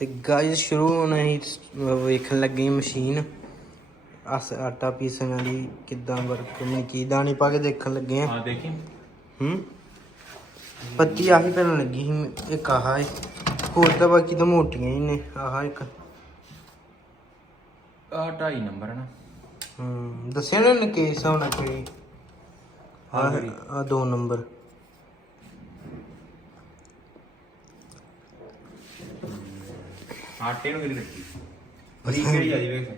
ਤੇ ਗਾਇਸ ਸ਼ੁਰੂ ਹੋਣਾ ਹੀ ਵੇਖਣ ਲੱਗੇ ਹਾਂ ਮਸ਼ੀਨ ਅਸ ਆਟਾ ਪੀਸਣ ਵਾਲੀ ਕਿੱਦਾਂ ਵਰਕ ਮੈਂ ਕੀ ਦਾਣੇ ਪਾ ਕੇ ਦੇਖਣ ਲੱਗੇ ਆ ਹਾਂ ਦੇਖੀ। ਹੂੰ? ਪੱਤੀ ਆਹੀ ਪੈਣ ਲੱਗੀ ਸੀ ਇੱਕ ਆਹ ਹੈ ਹੋਰ ਤਾਂ ਬਾਕੀ ਤਾਂ ਮੋਟੀਆਂ ਹੀ ਨੇ ਆਹ ਇੱਕ। ਆ ਢਾਈ ਨੰਬਰ ਹੈ ਨਾ। ਹੂੰ ਦੱਸਿਆ ਨਾ ਨੇ ਕੇਸ ਹੋਣਾ ਕਿਹੜੀ? ਆ ਦੋ ਨੰਬਰ ਆਟੇ ਨੂੰ ਕਿਹੜੀ ਰੱਖੀ ਬੜੀ ਕਿਹੜੀ ਆ ਜੀ ਵੇਖ।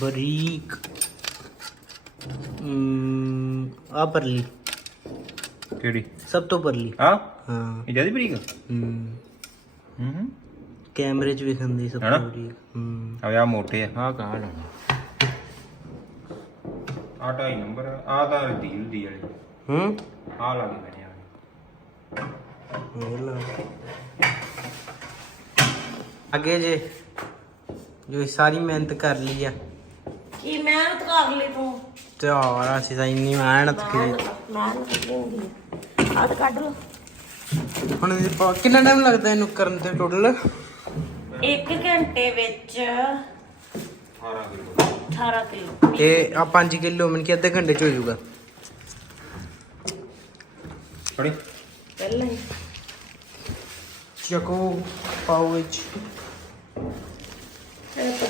ਬਰੀਕ। ਹਮ, ਆ ਪਰਲੀ। ਕਿਹੜੀ? ਸਭ ਤੋਂ ਪਰਲੀ। ਆ ਹਾਂ। ਇਹ ਜ਼ਿਆਦਾ ਬਰੀਕ? ਹਮ, ਹੂੰ ਹੂੰ ਕੈਮਰੇ 'ਚ ਵੇਖਣ ਦੀ ਸਭ? ਤੋਂ ਬਰੀਕ। ਹਮ, ਆ ਆ ਮੋਟੇ ਆ। ਆ ਕਾ ਲਾਉਣਾ ਆ ਢਾਈ ਨੰਬਰ ਆ। ਤਾਂ ਡੀਲ ਦੀ ਵਾਲੀ। ਹੂੰ ਆ ਲਾ ਕੇ ਬਣੇ ਆ। ਇਹ ਲਾ। ਅੱਗੇ ਜੇ ਜੋ ਸਾਰੀ ਮਿਹਨਤ ਕਰ ਲਈ ਆ। ਕੀ ਮਿਹਨਤ ਕਰ ਲਈ ਤੂੰ? ਤੇ ਹੋਰ ਅਸੀਂ ਤਾਂ ਇੰਨੀ ਮਿਹਨਤ ਕੀਤੀ। ਮਿਹਨਤ ਕੀ ਹੁੰਦੀ ਹੈ ਆਹ ਕੱਢ ਲੋ ਹੁਣ ਪਾ- ਕਿੰਨਾ ਟਾਈਮ ਲੱਗਦਾ ਇਹਨੂੰ ਕਰਨ ਤੇ ਟੋਟਲ 1 ਘੰਟੇ ਵਿੱਚ 18 ਕਿਲੋ। 18 ਕਿਲੋ। ਤੇ ਆ 5 ਕਿਲੋ ਮਨ ਕਿ ਅੱਧੇ ਘੰਟੇ ਚ ਹੋ ਜਾਊਗਾ? ਪਹਿਲਾਂ ਹੀ। ਚਕੋ ਪਾਓ ਵਿੱਚ।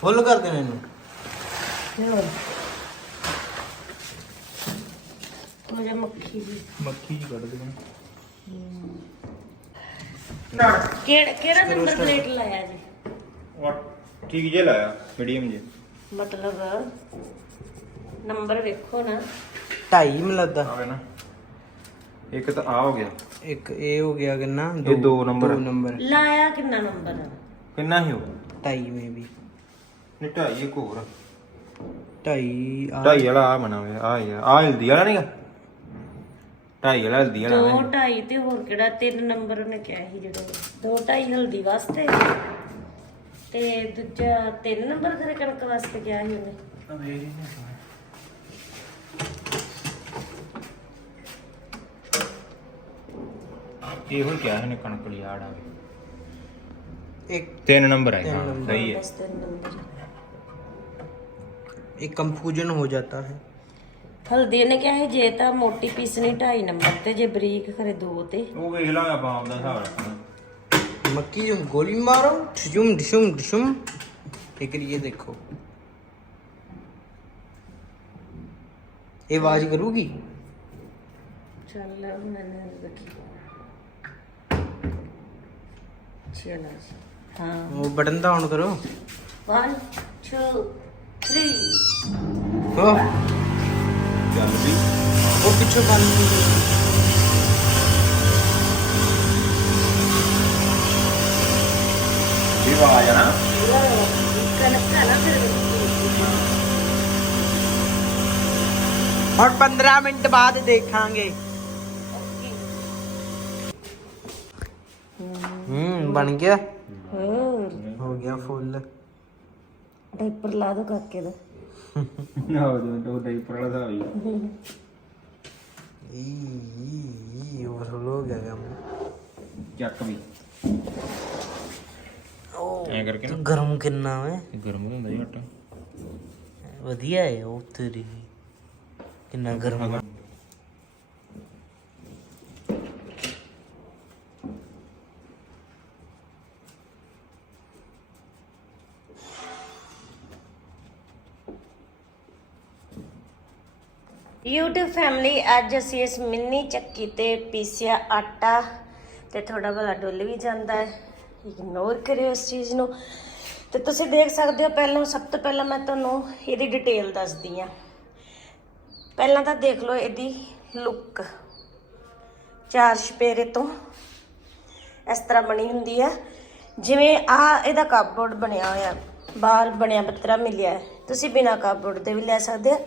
ਫੁੱਲ ਕਰ ਦੇਣਾ ਇਹਨੂੰ। ਲਓ। ਹੋ ਜਾ ਮੱਖੀ ਦੀ ਮੱਖੀ ਜੀ ਕੱਢ ਦੇਣਾ। ਕਿਹੜਾ ਕਿਹੜਾ ਨੰਬਰ ਪਲੇਟ ਲਾਇਆ ਜੀ? ਔਰ ਠੀਕ ਜੇ ਲਾਇਆ ਮੀਡੀਅਮ ਜੇ। ਮਤਲਬ ਨੰਬਰ ਵੇਖੋ ਨਾ। ਢਾਈ ਮੈਨੂੰ ਲੱਗਦਾ ਆ ਗਿਆ ਨਾ। ਇੱਕ ਤਾਂ ਆ ਹੋ ਗਿਆ। ਇੱਕ ਇਹ ਹੋ ਗਿਆ ਕਿੰਨਾ? ਦੋ ਨੰਬਰ। ਨੰਬਰ। ਲਾਇਆ ਕਿੰਨਾ ਨੰਬਰ? ਆ? ਕਿੰਨਾ ਹੀ ਹੋ ਢਾਈ ਮੇ ਵੀ ਨਹੀਂ ਢਾਈ ਇੱਕ ਹੋਰ। ਆ। ਢਾਈ ਆ ਢਾਈ ਵਾਲਾ ਆ ਮਨਾ ਵੇ ਆ ਯਾਰ ਆ। ਹਿਲਦੀ ਵਾਲਾ ਨਹੀਂਗਾ ਢਾਈ ਵਾਲਾ ਹਿਲਦੀ ਵਾਲਾ ਦੋ ਢਾਈ ਤੇ ਹੋਰ ਕਿਹੜਾ? ਤਿੰਨ ਨੰਬਰ ਉਹਨੇ ਕਿਹਾ ਸੀ ਜਿਹੜਾ। ਦੋ ਢਾਈ ਹਲਦੀ ਵਾਸਤੇ। ਤੇ ਦੂਜਾ ਤਿੰਨ ਨੰਬਰ ਖਰੇ ਕਣਕ ਵਾਸਤੇ ਕਿਹਾ ਸੀ ਉਹਨੇ। ਇਹੋ ਹੀ ਕਿਹਾ ਨੇ ਕਣਕ ਲਈ ਆੜ ਆਵੇ ਇੱਕ ਤਿੰਨ ਨੰਬਰ ਆਏ ਹਾਂ ਸਹੀ ਹੈ। ਬਸ ਤਿੰਨ ਨੰਬਰ। एक कंफ्यूजन हो जाता है। ਹਲਦੀ ਨੇ ਕਿਹਾ ਸੀ ਜੇ ਤਾਂ ਮੋਟੀ ਪੀਸਣੀ 2.5 ਨੰਬਰ ਤੇ ਜੇ ਬਰੀਕ ਖਰੇ 2 ਤੇ ਉਹ ਵੇਖ ਲਾਂਗੇ ਆਪਾਂ ਆਪਦਾ ਹਿਸਾਬ ਰੱਖਣਾ मक्की तुम गोली मारो ठुम ठुम ठुम लेकिन ये देखो। ये आवाज करूगी? ਚੱਲ ਮੈਨੇ ਦੇਖੀ ਚਲੋ ਹਾਂ वो बटन डाउन करो। 1 2 3 ਹਾਂ। ਚੱਲ ਵੀ ਉਹ ਪਿੱਛੇ ਬੰਦ ਜੀ ਵਾਹ ਜਾਣਾ ਹੁਣ 15 ਮਿੰਟ ਬਾਅਦ ਦੇਖਾਂਗੇ। ਹੂੰ ਬਣ ਗਿਆ। ਹੋ ਗਿਆ ਫੁੱਲ। ਡਾਈਪਰ ਲਾ ਦੋ ਕਾਕੇ ਦਾ। ਆਹੋ ਜੀ ਉਹ ਡਾਈਪਰ ਵਾਲਾ ਹਿਸਾਬ ਹੀ। ਆ। ਈ ਈ ਈ, ਉਹ ਹੋ ਗਿਆ ਕੰਮ? ਚੱਕ ਵੀ। ਐ ਕਰਕੇ ਨਾ। ਗਰਮ ਕਿੰਨਾ ਵੇ? ਇਹ ਗਰਮ ਹੁੰਦਾ ਜੀ ਆਟਾ ਵਧੀਆ ਹੈ ਉਹ ਤੇਰੀ ਕਿੰਨਾ ਗਰਮ YouTube ਫੈਮਿਲੀ ਅੱਜ ਅਸੀਂ ਇਸ ਮਿੰਨੀ ਚੱਕੀ ਤੇ ਪੀਸਿਆ ਆਟਾ ਤੇ ਥੋੜਾ ਬਲਾ ਡੁੱਲ ਵੀ ਜਾਂਦਾ ਹੈ। ਇਗਨੋਰ ਕਰਿਓ ਇਸ ਚੀਜ਼ ਨੂੰ। ਤੇ ਤੁਸੀਂ ਦੇਖ ਸਕਦੇ ਹੋ ਪਹਿਲਾਂ, ਸਭ ਤੋਂ ਪਹਿਲਾਂ ਮੈਂ ਤੁਹਾਨੂੰ ਇਹਦੀ ਡਿਟੇਲ ਦੱਸਦੀ ਆ ਪਹਿਲਾਂ ਤਾਂ ਦੇਖ ਲਓ ਇਹਦੀ ਲੁੱਕ ਚਾਰ ਛਪੇਰੇ ਤੋਂ ਇਸ ਤਰ੍ਹਾਂ ਬਣੀ ਹੁੰਦੀ ਆ ਜਿਵੇਂ ਆ ਇਹਦਾ ਕਾਪਬੋਰਡ ਬਣਿਆ ਹੋਇਆ ਬਾਹਰ ਬਣਿਆ ਬੱਤਰਾ ਮਿਲਿਆ ਤੁਸੀਂ ਬਿਨਾ ਕਾਪਬੋਰਡ ਦੇ ਵੀ ਲੈ ਸਕਦੇ ਆ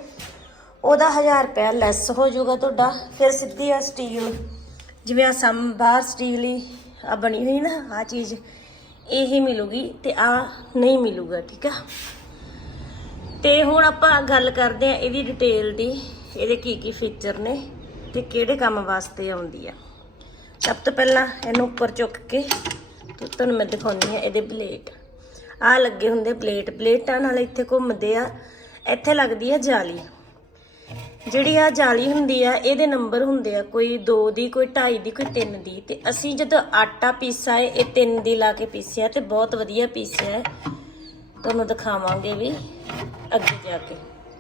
ਉਹਦਾ 1000 ਰੁਪਏ ਲੈਸ ਹੋ ਜਾਊਗਾ ਤੁਹਾਡਾ, ਫਿਰ ਸਿੱਧੀ ਆ ਸਟੀਲ ਜਿਵੇਂ ਆ ਸਮ, ਬਾਹਰ ਸਟੀਲ ਹੀ ਆ ਬਣੀ ਹੋਈ ਨਾ ਆ ਚੀਜ਼, ਇਹੀ ਮਿਲੂਗੀ ਤੇ ਆ ਨਹੀਂ ਮਿਲੂਗਾ, ਠੀਕ ਆ? ਤੇ ਹੁਣ ਆਪਾਂ ਗੱਲ ਕਰਦੇ ਆ ਇਹਦੀ ਡਿਟੇਲ ਦੀ, ਇਹਦੇ ਕੀ ਕੀ ਫੀਚਰ ਨੇ ਤੇ ਕਿਹੜੇ ਕੰਮ ਵਾਸਤੇ ਆਉਂਦੀ ਆ। ਸਭ ਤੋਂ ਪਹਿਲਾਂ ਇਹਨੂੰ ਉੱਪਰ ਚੁੱਕ ਕੇ ਤੁਹਾਨੂੰ ਮੈਂ ਦਿਖਾਉਂਦੀ ਆ ਇਹਦੇ ਪਲੇਟ ਆ ਲੱਗੇ ਹੁੰਦੇ ਪਲੇਟ ਪਲੇਟਾਂ ਨਾਲ ਇੱਥੇ ਘੁੰਮਦੇ ਆ, ਇੱਥੇ ਲੱਗਦੀ ਆ ਜਾਲੀ। ਜਿਹੜੀ ਆ ਜਾਲੀ ਹੁੰਦੀ ਆ, ਇਹਦੇ ਨੰਬਰ ਹੁੰਦੇ ਆ, ਕੋਈ 2 ਦੀ, ਕੋਈ 2.5 ਦੀ, ਕੋਈ 3 ਦੀ। ਤੇ ਅਸੀਂ ਜਦੋਂ ਆਟਾ ਪੀਸਾ ਹੈ ਇਹ 3 ਦੀ ਲਾ ਕੇ ਪੀਸਿਆ, ਤੇ ਬਹੁਤ ਵਧੀਆ ਪੀਸਿਆ ਹੈ ਤੁਹਾਨੂੰ ਦਿਖਾਵਾਂਗੇ ਵੀ ਅੱਗੇ ਜਾ ਕੇ।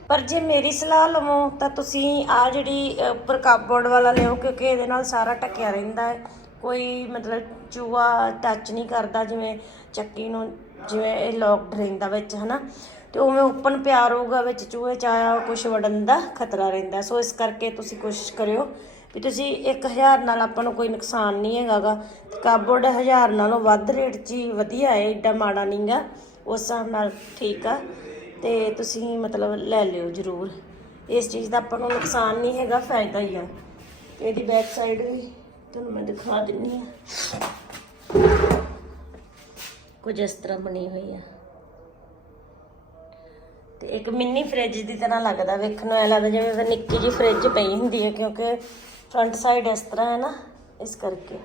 ਪਰ ਜੇ ਮੇਰੀ ਸਲਾਹ ਲਵੋ, ਤਾਂ ਤੁਸੀਂ ਆ ਜਿਹੜੀ ਉੱਪਰ ਕਾਪਬੋਰਡ ਵਾਲਾ ਲਿਓ ਕਿਉਂਕਿ ਇਹਦੇ ਨਾਲ ਸਾਰਾ ਟਕਿਆ ਰਹਿੰਦਾ ਹੈ ਕੋਈ ਮਤਲਬ ਚੂਹਾ ਟੱਚ ਨਹੀਂ ਕਰਦਾ, ਜਿਵੇਂ ਚੱਕੀ ਨੂੰ, ਜਿਵੇਂ ਇਹ ਲੌਕਡ ਰਹਿੰਦਾ ਵਿੱਚ, ਹਨਾ? ਤੇ ਉਵੇਂ ਓਪਨ ਪਿਆ ਰਹੂਗਾ ਵਿੱਚ ਚੂਹੇ ਚਾਇਆ ਕੁਝ ਵੜਨ ਦਾ ਖਤਰਾ ਰਹਿੰਦਾ। ਸੋ ਇਸ ਕਰਕੇ ਤੁਸੀਂ ਕੋਸ਼ਿਸ਼ ਕਰਿਓ ਵੀ ਤੁਸੀਂ 1000 ਨਾਲ ਆਪਾਂ ਨੂੰ ਕੋਈ ਨੁਕਸਾਨ ਨਹੀਂ ਹੈਗਾਗਾ। ਕਾਬੋਰਡ 1000 ਨਾਲੋਂ ਵੱਧ ਰੇਟ 'ਚ ਹੀ ਵਧੀਆ ਹੈ, ਏਡਾ ਮਾੜਾ ਨਹੀਂਗਾ ਉਸ ਹਿਸਾਬ ਨਾਲ ਠੀਕ ਆ। ਤੇ ਤੁਸੀਂ ਮਤਲਬ ਲੈ ਲਿਓ ਜ਼ਰੂਰ। ਇਸ ਚੀਜ਼ ਦਾ ਆਪਾਂ ਨੂੰ ਨੁਕਸਾਨ ਨਹੀਂ ਹੈਗਾ, ਫਾਇਦਾ ਹੀ ਆ। ਤੇ ਇਹਦੀ ਬੈਕ ਸਾਈਡ ਵੀ ਤੁਹਾਨੂੰ ਮੈਂ ਦਿਖਾ ਦਿੰਨੀ ਆ। ਕੁਝ ਇਸ ਤਰ੍ਹਾਂ ਬਣੀ ਹੋਈ ਆ। ਤੇ ਇੱਕ ਮਿੰਨੀ ਫ੍ਰਿਜ ਦੀ ਤਰ੍ਹਾਂ ਲੱਗਦਾ, ਵੇਖਣ ਨੂੰ ਐ ਲੱਗਦਾ ਜਿਵੇਂ ਨਿੱਕੀ ਜਿਹੀ ਫ੍ਰਿਜ ਪਈ ਹੁੰਦੀ ਹੈ, ਕਿਉਂਕਿ ਫਰੰਟ ਸਾਈਡ ਇਸ ਤਰ੍ਹਾਂ ਹੈ ਨਾ, ਇਸ ਕਰਕੇ।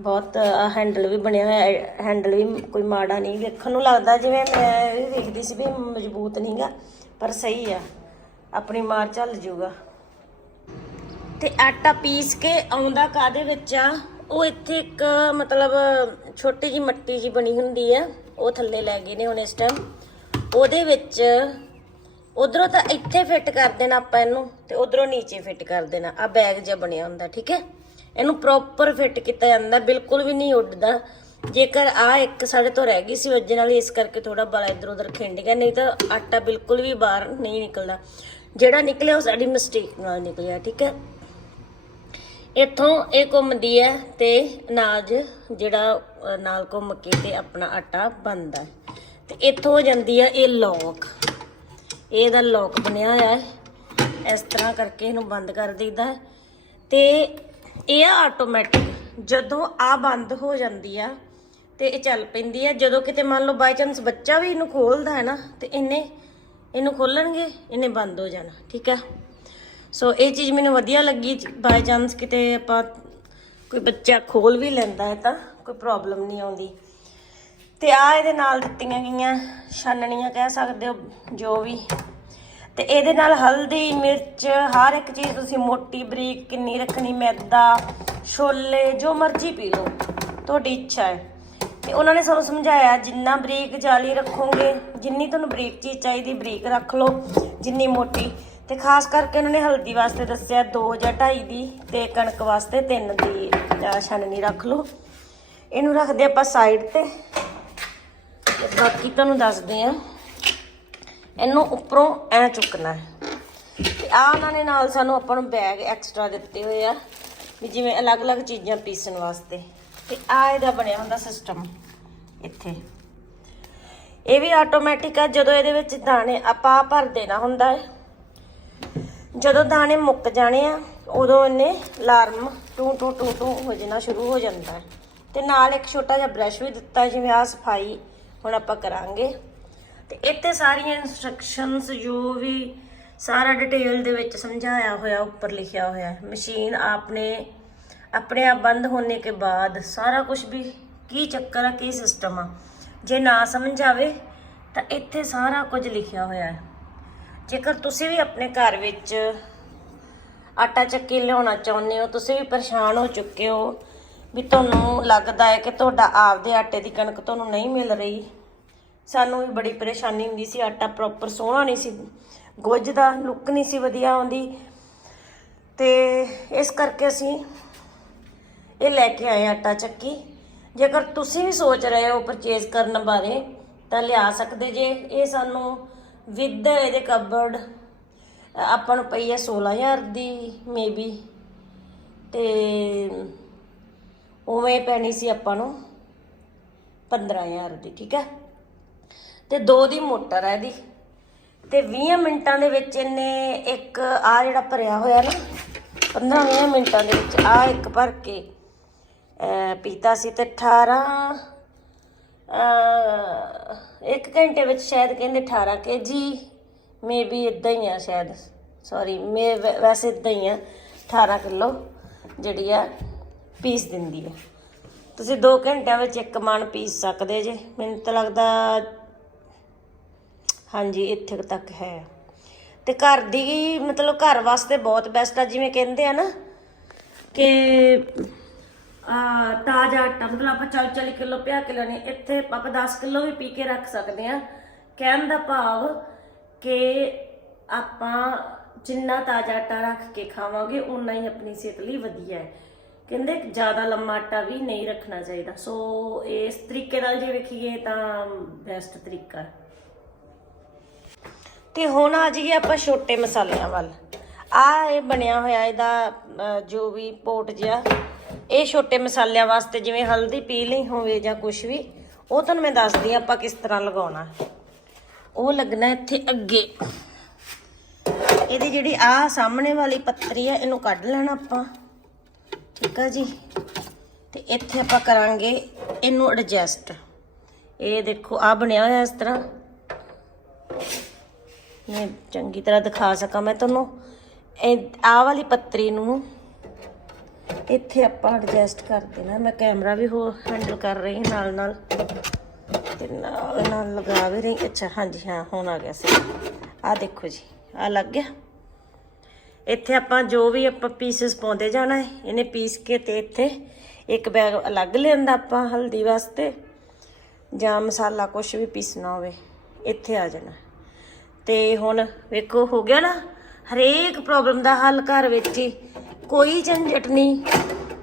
ਬਹੁਤ ਹੈਂਡਲ ਵੀ ਬਣਿਆ ਹੋਇਆ ਹੈਂਡਲ ਵੀ ਕੋਈ ਮਾੜਾ ਨਹੀਂ। ਵੇਖਣ ਨੂੰ ਲੱਗਦਾ ਜਿਵੇਂ ਮੈਂ ਵੀ ਵੇਖਦੀ ਸੀ ਵੀ ਮਜ਼ਬੂਤ ਨਹੀਂਗਾ, ਪਰ ਸਹੀ ਆ। ਆਪਣੀ ਮਾਰ ਚੱਲ ਜੂਗਾ। ਤੇ ਆਟਾ ਪੀਸ ਕੇ ਆਉਂਦਾ ਕਾਦੇ ਵਿੱਚ ਆ? ਉਹ ਇੱਥੇ ਇੱਕ, ਮਤਲਬ, ਛੋਟੀ ਜੀ ਮੱਟੀ ਜੀ ਬਣੀ ਹੁੰਦੀ ਆ। ਉਹ ਥੱਲੇ ਲੈ ਗਏ ਨੇ ਹੁਣ ਇਸ ਟਾਈਮ ਉਹਦੇ ਵਿੱਚ ਉਧਰੋਂ ਤਾਂ ਇੱਥੇ ਫਿੱਟ ਕਰ ਦੇਣਾ ਆਪਾਂ ਇਹਨੂੰ ਤੇ ਉਧਰੋਂ ਨੀਚੇ ਫਿੱਟ ਕਰ ਦੇਣਾ। ਆ ਬੈਗ ਜਿਹਾ ਬਣਿਆ ਹੁੰਦਾ, ਠੀਕ ਹੈ? ਇਹਨੂੰ ਪ੍ਰੋਪਰ ਫਿੱਟ ਕੀਤਾ ਜਾਂਦਾ, ਬਿਲਕੁਲ ਵੀ ਨਹੀਂ ਉੱਡਦਾ। ਜੇਕਰ ਆ ਇੱਕ ਸਾਡੇ ਤੋਂ ਰਹਿ ਗਈ ਸੀ ਵੱਜਣ ਵਾਲੀ, ਇਸ ਕਰਕੇ ਥੋੜਾ ਬੜਾ ਇਧਰ ਉਧਰ ਖਿੰਡ ਗਿਆ, ਨਹੀਂ ਤਾਂ ਆਟਾ ਬਿਲਕੁਲ ਵੀ ਬਾਹਰ ਨਹੀਂ ਨਿਕਲਦਾ। ਜਿਹੜਾ ਨਿਕਲਿਆ ਉਹ ਸਾਡੀ ਮਿਸਟੇਕ ਨਾਲ ਨਿਕਲਿਆ, ਠੀਕ ਹੈ? ਇੱਥੋਂ ਇਹ ਘੁੰਮਦੀ ਹੈ ਤੇ ਅਨਾਜ ਜਿਹੜਾ ਨਾਲ ਘੁੰਮ ਕੇ ਤੇ ਆਪਣਾ ਆਟਾ ਬਣਦਾ ਹੈ। ਤੇ ਇੱਥੋਂ ਹੋ ਜਾਂਦੀ ਆ ਇਹ ਲੌਕ ਇਹਦਾ ਲੌਕ ਬਣਿਆ ਹੋਇਆ ਹੈ। ਇਸ ਤਰ੍ਹਾਂ ਕਰਕੇ ਇਹਨੂੰ ਬੰਦ ਕਰ ਦਈਦਾ ਹੈ। ਤੇ ਇਹ ਆ ਆਟੋਮੈਟਿਕ ਜਦੋਂ ਆ ਬੰਦ ਹੋ ਜਾਂਦੀ ਆ ਤੇ ਇਹ ਚੱਲ ਪੈਂਦੀ ਆ। ਜਦੋਂ ਕਿਤੇ ਮੰਨ ਲਓ ਬਾਈ ਚਾਂਸ ਬੱਚਾ ਵੀ ਇਹਨੂੰ ਖੋਲਦਾ ਹੈ ਨਾ, ਤੇ ਇਹਨੇ, ਇਹਨੂੰ ਖੋਲਣਗੇ, ਇਹਨੇ ਬੰਦ ਹੋ ਜਾਣਾ, ਠੀਕ ਹੈ ਸੋ ਇਹ ਚੀਜ਼ ਮੈਨੂੰ ਵਧੀਆ ਲੱਗੀ। ਬਾਈ ਚਾਂਸ ਕਿਤੇ ਆਪਾਂ ਕੋਈ ਬੱਚਾ ਖੋਲ ਵੀ ਲੈਂਦਾ ਹੈ ਤਾਂ ਕੋਈ ਪ੍ਰੋਬਲਮ ਨਹੀਂ ਆਉਂਦੀ। ਤੇ ਆ ਇਹਦੇ ਨਾਲ ਦਿੱਤੀਆਂ ਗਈਆਂ ਛਾਨਣੀਆਂ ਕਹਿ ਸਕਦੇ ਹੋ, ਜੋ ਵੀ। ਤੇ ਇਹਦੇ ਨਾਲ ਹਲਦੀ, ਮਿਰਚ, ਹਰ ਇੱਕ ਚੀਜ਼ ਤੁਸੀਂ ਮੋਟੀ ਬਰੀਕ ਕਿੰਨੀ ਰੱਖਣੀ, ਮੈਦਾ, ਛੋਲੇ, ਜੋ ਮਰਜ਼ੀ ਪੀ ਲਓ, ਤੁਹਾਡੀ ਇੱਛਾ ਹੈ। ਤੇ ਉਹਨਾਂ ਨੇ ਸਾਨੂੰ ਸਮਝਾਇਆ, ਜਿੰਨਾ ਬਰੀਕ ਜਾਲੀ ਰੱਖੋਗੇ, ਜਿੰਨੀ ਤੁਹਾਨੂੰ ਬਰੀਕ ਚੀਜ਼ ਚਾਹੀਦੀ, ਬਰੀਕ ਰੱਖ ਲਓ, ਜਿੰਨੀ ਮੋਟੀ। ਤੇ ਖਾਸ ਕਰਕੇ ਉਹਨਾਂ ਨੇ ਹਲਦੀ ਵਾਸਤੇ ਦੱਸਿਆ 2 ਜਾਂ 2.5 ਦੀ ਤੇ ਕਣਕ ਵਾਸਤੇ 3 ਦੀ ਛਾਨਣੀ ਰੱਖ ਲਓ। ਇਹਨੂੰ ਰੱਖਦੇ ਆਪਾਂ ਸਾਈਡ ਤੇ। ਬਾਕੀ ਤੁਹਾਨੂੰ ਦੱਸਦੇ ਆ। ਇਹਨੂੰ ਉੱਪਰੋਂ ਐ ਚੁੱਕਣਾ ਹੈ। ਤੇ ਆ ਉਹਨਾਂ ਨੇ ਨਾਲ ਸਾਨੂੰ ਆਪਾਂ ਨੂੰ ਬੈਗ ਐਕਸਟਰਾ ਦਿੱਤੇ ਹੋਏ ਆ ਵੀ ਜਿਵੇਂ ਅਲੱਗ-ਅਲੱਗ ਚੀਜ਼ਾਂ ਪੀਸਣ ਵਾਸਤੇ। ਤੇ ਆ ਇਹਦਾ ਬਣਿਆ ਹੁੰਦਾ ਸਿਸਟਮ ਇੱਥੇ। ਇਹ ਵੀ ਆਟੋਮੈਟਿਕ ਆ, ਜਦੋਂ ਇਹਦੇ ਵਿੱਚ ਦਾਣੇ ਆਪਾਂ ਭਰ ਦੇਣਾ ਹੁੰਦਾ ਹੈ। ਜਦੋਂ ਦਾਣੇ ਮੁੱਕ ਜਾਣੇ ਆ, ਉਦੋਂ ਇਹਨੇ ਅਲਾਰਮ ਟੂ ਟੂ ਟੂ ਟੂ ਹੋ ਜਾਣਾ ਸ਼ੁਰੂ ਹੋ ਜਾਂਦਾ ਹੈ। ਤੇ ਨਾਲ ਇੱਕ ਛੋਟਾ ਜਿਹਾ ਬ੍ਰਸ਼ ਵੀ ਦਿੱਤਾ, ਜਿਵੇਂ ਆ ਸਫ਼ਾਈ ਹੁਣ ਆਪਾਂ ਕਰਾਂਗੇ। ਤੇ ਇੱਥੇ ਸਾਰੀਆਂ ਇਨਸਟਰਕਸ਼ਨਸ ਜੋ ਵੀ ਸਾਰਾ ਡਿਟੇਲ ਦੇ ਵਿੱਚ ਸਮਝਾਇਆ ਹੋਇਆ, ਉੱਪਰ ਲਿਖਿਆ ਹੋਇਆ ਹੈ। ਮਸ਼ੀਨ ਆਪਨੇ, ਆਪਣੇ ਆਪ ਬੰਦ ਹੋਣੇ ਕੇ ਬਾਅਦ ਸਾਰਾ ਕੁਝ ਵੀ ਕੀ ਚੱਕਰ ਆ, ਕੀ ਸਿਸਟਮ ਆ, ਜੇ ਨਾ ਸਮਝ ਆਵੇ ਤਾਂ ਇੱਥੇ ਸਾਰਾ ਕੁਝ ਲਿਖਿਆ ਹੋਇਆ ਹੈ। ਜੇਕਰ ਤੁਸੀਂ ਵੀ ਆਪਣੇ ਘਰ ਵਿੱਚ ਆਟਾ ਚੱਕੀ ਲਿਆਉਣਾ ਚਾਹੁੰਦੇ ਹੋ, ਤੁਸੀਂ ਵੀ ਪਰੇਸ਼ਾਨ ਹੋ ਚੁੱਕੇ ਹੋ ਵੀ ਤੁਹਾਨੂੰ ਲੱਗਦਾ ਹੈ ਕਿ ਤੁਹਾਡਾ ਆਪਦੇ ਆਟੇ ਦੀ ਕਣਕ ਤੁਹਾਨੂੰ ਨਹੀਂ ਮਿਲ ਰਹੀ? ਸਾਨੂੰ ਵੀ ਬੜੀ ਪਰੇਸ਼ਾਨੀ ਹੁੰਦੀ ਸੀ, ਆਟਾ ਪ੍ਰੋਪਰ ਸੋਹਣਾ ਨਹੀਂ ਸੀ ਗੁੱਝਦਾ ਲੁੱਕ ਨਹੀਂ ਸੀ ਵਧੀਆ ਆਉਂਦੀ। ਤੇ ਇਸ ਕਰਕੇ ਅਸੀਂ ਇਹ ਲੈ ਕੇ ਆਏ ਆਟਾ ਚੱਕੀ। ਜੇਕਰ ਤੁਸੀਂ ਵੀ ਸੋਚ ਰਹੇ ਹੋ ਪਰਚੇਜ਼ ਕਰਨ ਬਾਰੇ, ਤਾਂ ਲਿਆ ਸਕਦੇ ਜੇ। ਇਹ ਸਾਨੂੰ ਵਿਦ ਇਹਦੇ ਕਬਰਡ ਆਪਾਂ ਨੂੰ ਪਈ ਹੈ 16000 ਦੀ ਮੇਬੀ ਤੇ ਉਵੇਂ ਪੈਣੀ ਸੀ ਆਪਾਂ ਨੂੰ 15000 ਦੀ, ਠੀਕ ਹੈ? ਤੇ ਦੋ ਦੀ ਮੋਟਰ ਹੈ ਇਹਦੀ। ਤੇ 20 ਮਿੰਟਾਂ ਦੇ ਵਿੱਚ ਇਹਨੇ ਇੱਕ ਆ ਜਿਹੜਾ ਭਰਿਆ ਹੋਇਆ ਨਾ 15-20 ਮਿੰਟਾਂ ਦੇ ਵਿੱਚ ਆ ਇੱਕ ਭਰ ਕੇ ਪੀਤਾ ਸੀ ਤੇ 18 ਇੱਕ ਘੰਟੇ ਵਿੱਚ ਸ਼ਾਇਦ ਕਹਿੰਦੇ 18 ਕੇਜੀ ਮੇਬੀ ਇਦਾਂ ਹੀ ਆ ਸ਼ਾਇਦ ਸੌਰੀ ਮੇ ਵੈਸੇ ਇਦਾਂ ਹੀ ਆ 18 ਕਿਲੋ ਜਿਹੜੀ ਆ ਪੀਸ ਦਿੰਦੀ ਹੈ। ਤੁਸੀਂ 2 ਘੰਟਿਆਂ ਵਿੱਚ ਇੱਕ ਮਣ ਪੀਸ ਸਕਦੇ ਜੇ। ਮੈਨੂੰ ਤਾਂ ਲੱਗਦਾ ਹਾਂਜੀ, ਇੱਥੇ ਤੱਕ ਹੈ। ਤੇ ਘਰ ਦੀ ਮਤਲਬ ਘਰ ਵਾਸਤੇ ਬਹੁਤ ਬੈਸਟ ਆ, ਜਿਵੇਂ ਕਹਿੰਦੇ ਆ ਨਾ ਕਿ, ਆ, ਤਾਜ਼ਾ ਆਟਾ, ਮਤਲਬ ਆਪਾਂ 40 40 ਕਿਲੋ ਪਿਆ ਕੇ ਲੈਣੀ ਇੱਥੇ ਆਪਾਂ 10 ਕਿਲੋ ਵੀ ਪੀ ਕੇ ਰੱਖ ਸਕਦੇ ਆ। ਕਹਿਣ ਦਾ ਭਾਵ ਕਿ ਆਪਾਂ ਜਿੰਨਾ ਤਾਜ਼ਾ ਆਟਾ ਰੱਖ ਕੇ ਖਾਵਾਂਗੇ ਉਨਾ ਹੀ ਆਪਣੀ ਸਿਹਤ ਲਈ ਵਧੀਆ ਹੈ। ਕਹਿੰਦੇ ਜ਼ਿਆਦਾ ਲੰਮਾ ਆਟਾ ਵੀ ਨਹੀਂ ਰੱਖਣਾ ਚਾਹੀਦਾ। ਸੋ ਇਸ ਤਰੀਕੇ ਨਾਲ ਜੇ ਵੇਖੀਏ ਤਾਂ ਬੈਸਟ ਤਰੀਕਾ ਹੈ। ਤੇ ਹੁਣ ਆ ਜਾਈਏ ਆਪਾਂ ਛੋਟੇ ਮਸਾਲਿਆਂ ਵੱਲ। ਆ ਇਹ ਬਣਿਆ ਹੋਇਆ ਇਹਦਾ ਜੋ ਵੀ ਪੋਟ ਜਿਹਾ, ਇਹ ਛੋਟੇ ਮਸਾਲਿਆਂ ਵਾਸਤੇ ਜਿਵੇਂ ਹਲਦੀ ਪੀ ਲਈ ਹੋਵੇ ਜਾਂ ਕੁਝ ਵੀ, ਉਹ ਤੁਹਾਨੂੰ ਮੈਂ ਦੱਸਦੀ ਹਾਂ ਆਪਾਂ ਕਿਸ ਤਰ੍ਹਾਂ ਲਗਾਉਣਾ। ਉਹ ਲੱਗਣਾ ਇੱਥੇ ਅੱਗੇ। ਇਹਦੀ ਜਿਹੜੀ ਆ ਸਾਹਮਣੇ ਵਾਲੀ ਪੱਤਰੀ ਆ, ਇਹਨੂੰ ਕੱਢ ਲੈਣਾ ਆਪਾਂ। ਠੀਕ ਆ ਜੀ? ਤੇ ਇੱਥੇ ਆਪਾਂ ਕਰਾਂਗੇ ਇਹਨੂੰ ਐਡਜਸਟ ਇਹ ਦੇਖੋ ਆ ਬਣਿਆ ਹੋਇਆ ਇਸ ਤਰ੍ਹਾਂ। ਮੈਂ ਚੰਗੀ ਤਰ੍ਹਾਂ ਦਿਖਾ ਸਕਾਂ ਮੈਂ ਤੁਹਾਨੂੰ। ਇਹ, ਆਹ ਵਾਲੀ ਪੱਤਰੀ ਨੂੰ ਇੱਥੇ ਆਪਾਂ ਐਡਜਸਟ ਕਰ ਦੇਣਾ। ਮੈਂ ਕੈਮਰਾ ਵੀ ਹੋ ਹੈਂਡਲ ਕਰ ਰਹੀ ਹਾਂ ਨਾਲ ਨਾਲ ਤੇ ਨਾਲ ਨਾਲ ਲਗਾ ਵੀ ਰਹੀ ਅੱਛਾ, ਹਾਂਜੀ, ਹਾਂ, ਹੁਣ ਆ ਗਿਆ ਸੀ। ਆ ਦੇਖੋ ਜੀ ਆ ਲੱਗ ਗਿਆ। ਇੱਥੇ ਆਪਾਂ ਜੋ ਵੀ ਆਪਾਂ ਪੀਸਸ ਪਾਉਂਦੇ ਜਾਣਾ ਹੈ, ਇਹਨੇ ਪੀਸ ਕੇ ਤੇ ਇੱਥੇ ਇੱਕ ਬੈਗ ਅਲੱਗ ਲਿਆਂਦਾ ਆਪਾਂ ਹਲਦੀ ਵਾਸਤੇ, ਜਾਂ ਮਸਾਲਾ ਕੁਝ ਵੀ ਪੀਸਣਾ ਹੋਵੇ, ਇੱਥੇ ਆ ਜਾਣਾ। ਤੇ ਹੁਣ ਵੇਖੋ, ਹੋ ਗਿਆ ਨਾ, ਹਰੇਕ ਪ੍ਰੋਬਲਮ ਦਾ ਹੱਲ ਘਰ ਵਿੱਚ ਹੀ। ਕੋਈ ਝੰਜਟ ਨਹੀਂ।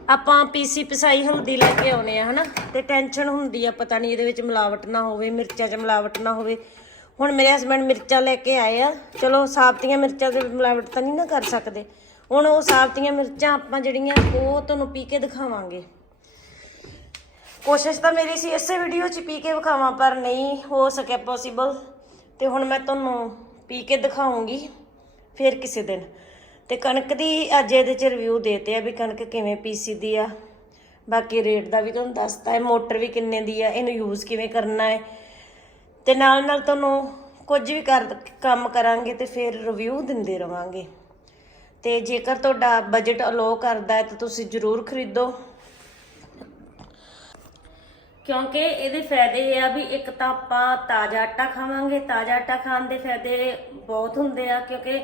ਆਪਾਂ ਪੀਸੀ ਪਸਾਈ ਹਲਦੀ ਲੈ ਕੇ ਆਉਨੇ ਆ, ਹਨਾ? ਤੇ ਟੈਨਸ਼ਨ ਹੁੰਦੀ ਆ, ਪਤਾ ਨਹੀਂ ਇਹਦੇ ਵਿੱਚ ਮਿਲਾਵਟ ਨਾ ਹੋਵੇ, ਮਿਰਚਾਂ 'ਚ ਮਿਲਾਵਟ ਨਾ ਹੋਵੇ। ਹੁਣ ਮੇਰੇ ਹਸਬੰਡ ਮਿਰਚਾਂ ਲੈ ਕੇ ਆਏ ਆ। ਚਲੋ, ਸਾਬਤੀਆਂ ਮਿਰਚਾਂ ਦੇ ਮਿਲਾਵਟ ਤਾਂ ਨਹੀਂ ਨਾ ਕਰ ਸਕਦੇ। ਹੁਣ ਉਹ ਸਾਬਤੀਆਂ ਮਿਰਚਾਂ ਆਪਾਂ ਜਿਹੜੀਆਂ, ਉਹ ਤੁਹਾਨੂੰ ਪੀ ਕੇ ਦਿਖਾਵਾਂਗੇ। ਕੋਸ਼ਿਸ਼ ਤਾਂ ਮੇਰੀ ਸੀ ਇਸੇ ਵੀਡੀਓ 'ਚ ਪੀ ਕੇ ਵਿਖਾਵਾਂ, ਪਰ ਨਹੀਂ ਹੋ ਸਕਿਆ ਪੋਸੀਬਲ ਤੇ ਹੁਣ ਮੈਂ ਤੁਹਾਨੂੰ ਪੀ ਕੇ ਦਿਖਾਉਂਗੀ ਫਿਰ ਕਿਸੇ ਦਿਨ। ਤੇ ਕਣਕ ਦੀ ਅੱਜ ਇਹਦੇ 'ਚ ਰਿਵਿਊ ਦੇਤੇ ਆ ਵੀ ਕਣਕ ਕਿਵੇਂ ਪੀਸੀ ਦੀ ਆ। ਬਾਕੀ ਰੇਟ ਦਾ ਵੀ ਤੁਹਾਨੂੰ ਦੱਸਤਾ ਹੈ, ਮੋਟਰ ਵੀ ਕਿੰਨੇ ਦੀ ਆ, ਇਹਨੂੰ ਯੂਜ਼ ਕਿਵੇਂ ਕਰਨਾ ਹੈ। ਤੇ ਨਾਲ ਨਾਲ ਤੁਹਾਨੂੰ ਕੁਝ ਵੀ ਕਰ ਕੰਮ ਕਰਾਂਗੇ ਤੇ ਫਿਰ ਰਿਵਿਊ ਦਿੰਦੇ ਰਵਾਂਗੇ। ਤੇ ਜੇਕਰ ਤੁਹਾਡਾ ਬਜਟ ਅਲੋ ਕਰਦਾ ਹੈ ਤਾਂ ਤੁਸੀਂ ਜ਼ਰੂਰ ਖਰੀਦੋ। ਕਿਉਂਕਿ ਇਹਦੇ ਫਾਇਦੇ ਇਹ ਆ ਵੀ ਇੱਕ ਤਾਂ ਆਪਾਂ ਤਾਜ਼ਾ ਆਟਾ ਖਾਵਾਂਗੇ, ਤਾਜ਼ਾ ਆਟਾ ਖਾਣ ਦੇ ਫਾਇਦੇ ਬਹੁਤ ਹੁੰਦੇ ਆ ਕਿਉਂਕਿ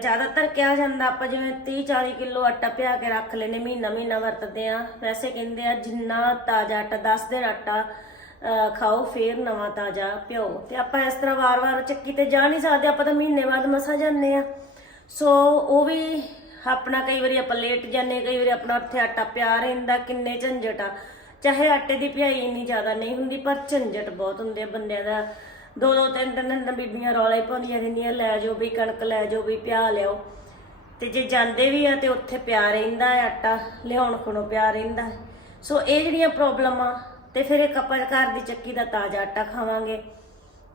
ਜ਼ਿਆਦਾਤਰ ਕਿਹਾ ਜਾਂਦਾ ਆਪਾਂ ਜਿਵੇਂ 30 40 ਕਿਲੋ ਆਟਾ ਪਿਆ ਕੇ ਰੱਖ ਲੈਨੇ ਮਹੀਨਾ ਮਹੀਨਾ ਵਰਤਦੇ ਆ। ਵੈਸੇ ਕਹਿੰਦੇ ਆ ਜਿੰਨਾ ਤਾਜ਼ਾ ਆਟਾ 10 ਦਿਨ ਆਟਾ ਖਾਓ, ਫੇਰ ਨਵਾਂ ਤਾਜ਼ਾ ਪਿਓ ਤੇ ਆਪਾਂ ਇਸ ਤਰ੍ਹਾਂ ਵਾਰ-ਵਾਰ ਚੱਕੀ ਤੇ ਜਾ ਨਹੀਂ ਸਕਦੇ, ਆਪਾਂ ਤਾਂ ਮਹੀਨੇ ਬਾਅਦ ਮਸਾ ਜਾਂਦੇ ਆ ਸੋ ਉਹ ਵੀ ਆਪਣਾ ਕਈ ਵਾਰੀ ਆਪਾਂ ਲੇਟ ਜਾਂਦੇ ਕਈ ਵਾਰੀ ਆਪਣਾ ਉੱਥੇ ਆਟਾ ਪਿਆ ਰਹਿੰਦਾ, ਕਿੰਨੇ ਝੰਜਟ ਆ। ਚਾਹੇ ਆਟੇ ਦੀ ਪਿਆਈ ਇੰਨੀ ਜ਼ਿਆਦਾ ਨਹੀਂ ਹੁੰਦੀ, ਪਰ ਝੰਜਟ ਬਹੁਤ ਹੁੰਦੇ ਆ ਬੰਦਿਆਂ ਦਾ। ਦੋ ਦੋ ਤਿੰਨ ਤਿੰਨ ਦਿਨ ਬੀਬੀਆਂ ਰੌਲਾ ਹੀ ਪਾਉਂਦੀਆਂ ਰਹਿੰਦੀਆਂ, ਲੈ ਜਾਓ ਵੀ ਕਣਕ, ਲੈ ਜਾਓ ਵੀ ਪਿਆ ਲਿਓ ਤੇ ਜੇ ਜਾਂਦੇ ਵੀ ਆ ਤੇ ਉੱਥੇ ਪਿਆ ਰਹਿੰਦਾ ਹੈ ਆਟਾ, ਲਿਆਉਣ ਖਣੋ ਪਿਆ ਰਹਿੰਦਾ ਸੋ ਇਹ ਜਿਹੜੀਆਂ ਪ੍ਰੋਬਲਮਾਂ ਤੇ ਫਿਰ ਇੱਕ ਆਪਾਂ ਘਰ ਦੀ ਚੱਕੀ ਦਾ ਤਾਜ਼ਾ ਆਟਾ ਖਾਵਾਂਗੇ।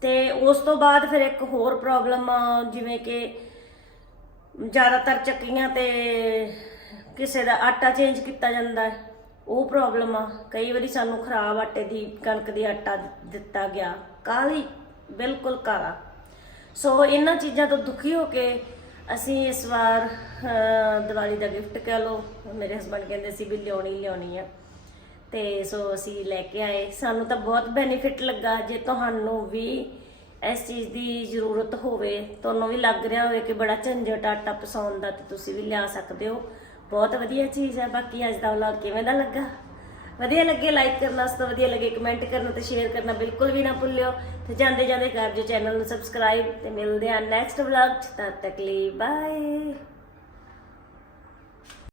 ਤੇ ਉਸ ਤੋਂ ਬਾਅਦ ਫਿਰ ਇੱਕ ਹੋਰ ਪ੍ਰੋਬਲਮ ਜਿਵੇਂ ਕਿ ਜ਼ਿਆਦਾਤਰ ਚੱਕੀਆਂ ਤੇ ਕਿਸੇ ਦਾ ਆਟਾ ਚੇਂਜ ਕੀਤਾ ਜਾਂਦਾ ਹੈ। ਉਹ ਪ੍ਰੋਬਲਮ ਆ। ਕਈ ਵਾਰੀ ਸਾਨੂੰ ਖਰਾਬ ਆਟੇ ਦੀ ਕਣਕ ਦੀ ਆਟਾ ਦਿੱਤਾ ਗਿਆ। ਕਾਲੀ ਬਿਲਕੁਲ ਕਾਲਾ ਸੋ ਇਹਨਾਂ ਚੀਜ਼ਾਂ ਤੋਂ ਦੁਖੀ ਹੋ ਕੇ ਅਸੀਂ ਇਸ ਵਾਰ ਅਹ, ਦੀਵਾਲੀ ਦਾ ਗਿਫਟ ਕਹਿ ਲਓ। ਮੇਰੇ ਹਸਬੰਡ ਕਹਿੰਦੇ ਸੀ ਵੀ ਲਿਆਉਣੀ ਲਿਆਉਣੀ ਆ। ਤੇ ਸੋ ਅਸੀਂ ਲੈ ਕੇ ਆਏ। ਸਾਨੂੰ ਤਾਂ ਬਹੁਤ ਬੈਨੀਫਿਟ ਲੱਗਾ ਜੇ ਤੁਹਾਨੂੰ ਵੀ ਇਸ ਚੀਜ਼ ਦੀ ਜ਼ਰੂਰਤ ਹੋਵੇ। ਤੁਹਾਨੂੰ ਵੀ ਲੱਗ ਰਿਹਾ ਹੋਵੇ ਕਿ ਬੜਾ ਝੰਜਟ ਆਟਾ ਪਸਾਉਣ ਦਾ ਤੇ ਤੁਸੀਂ ਵੀ ਲਿਆ ਸਕਦੇ ਹੋ। ਬਹੁਤ ਵਧੀਆ ਚੀਜ਼ ਹੈ। ਬਾਕੀ ਅੱਜ ਦਾ ਵਲੌਗ ਕਿਵੇਂ ਦਾ ਲੱਗਾ? ਵਧੀਆ ਲੱਗੇ ਲਾਈਕ ਕਰਨਾ ਉਸ ਤੋਂ ਵਧੀਆ ਲੱਗੇ ਕਮੈਂਟ ਕਰਨਾ ਤੇ ਸ਼ੇਅਰ ਕਰਨਾ ਬਿਲਕੁਲ ਵੀ ਨਾ ਭੁੱਲਿਓ। ਤੇ ਜਾਂਦੇ ਜਾਂਦੇ ਕਰ ਜੋ ਚੈਨਲ ਨੂੰ ਸਬਸਕ੍ਰਾਈਬ ਤੇ ਮਿਲਦੇ ਆ ਨੈਕਸਟ ਵਲੌਗ ਚ। ਤਦ ਤੱਕ ਲਈ ਬਾਏ